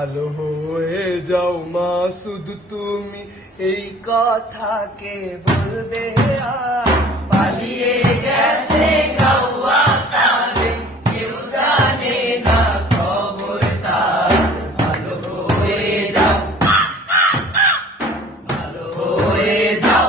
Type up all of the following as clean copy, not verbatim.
ভালো হয়ে যাও মাসুদ তুমি, এই কথা কে বলবে আর? পালিয়ে গেছে গাওয়া কালে, কেউ জানে না খবর তার। ভালো হয়ে যাও, ভালো হয়ে যাও,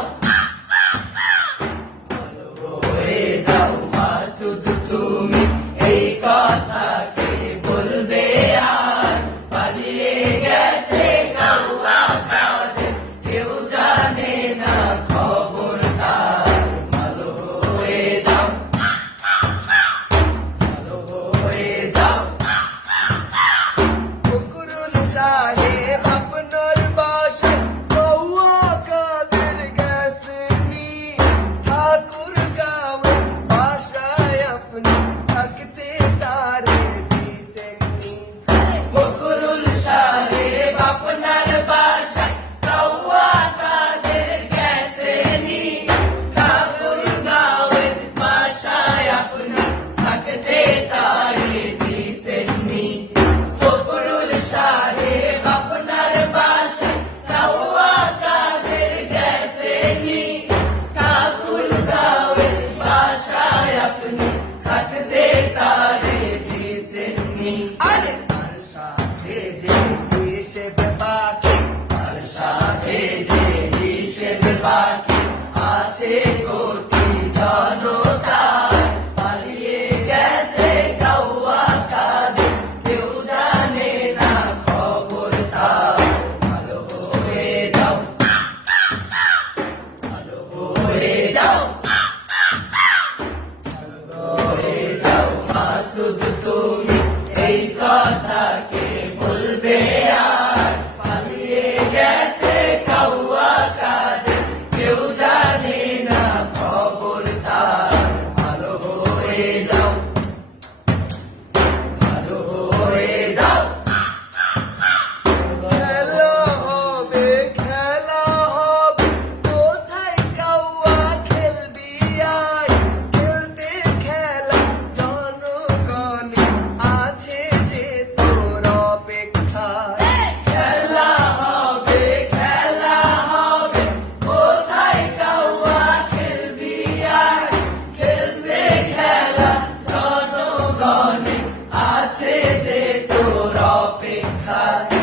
ভালো হয়ে যাও মাসুদ তুমি, এই কথা কে বলবে আর? পালিয়ে গেছে গাওয়া কালে, কেউ জানে না খবর তার। ভালো হয়ে যাও, ভালো হয়ে যাও। ফকরুল সাহেব আপনার বাসায় কৌয়া কাদের গেছেনি, ঠাকুর গাঁওয়ে বাসায় আপনি থাকতে তারে দিছেননি। ফকরুল সাহেব আপনার বাসায় কৌয়া কাদের গেছেনি, ঠাকুর গাঁওয়ের বাসায় আপনি থাকতে তারে দিছেননি। ফকরুল সাহেব আপনার বাসায় কৌয়া কাদের গেছেনি, ঠাকুর গাঁওয়ের বাসায় আপনি থাকতে তারে দিছেননি। আরে তার সাথে যে হিসেব বাকি, তার সাথে যে হিসেব বাকি আছে কোটি জনতার। পালিয়ে গেছে গাওয়া কাদের, কেউ জানে না খবর তার। ভালো হয়ে যাও, ভালো হয়ে যাও, ভালো হয়ে যাও মাসুদ তুমি, এই কথা কে বলবে আর? পালিয়ে গেছে গাওয়া কাদের, কেউ জানে না খবর তার। ভালো হয়ে যাও, ভালো হয়ে যাও। খেলা হবে, খেলা হবে, কোথায় কাউয়া খেলবি আয়? খেলতে খেলা জনগণে আছে যে তোর অপেক্ষায়। খেলা হবে, খেলা হবে, কোথায় কাউয়া খেলবি আয়? খেলতে খেলা জনগণে আছে যে তোর অপেক্ষায়।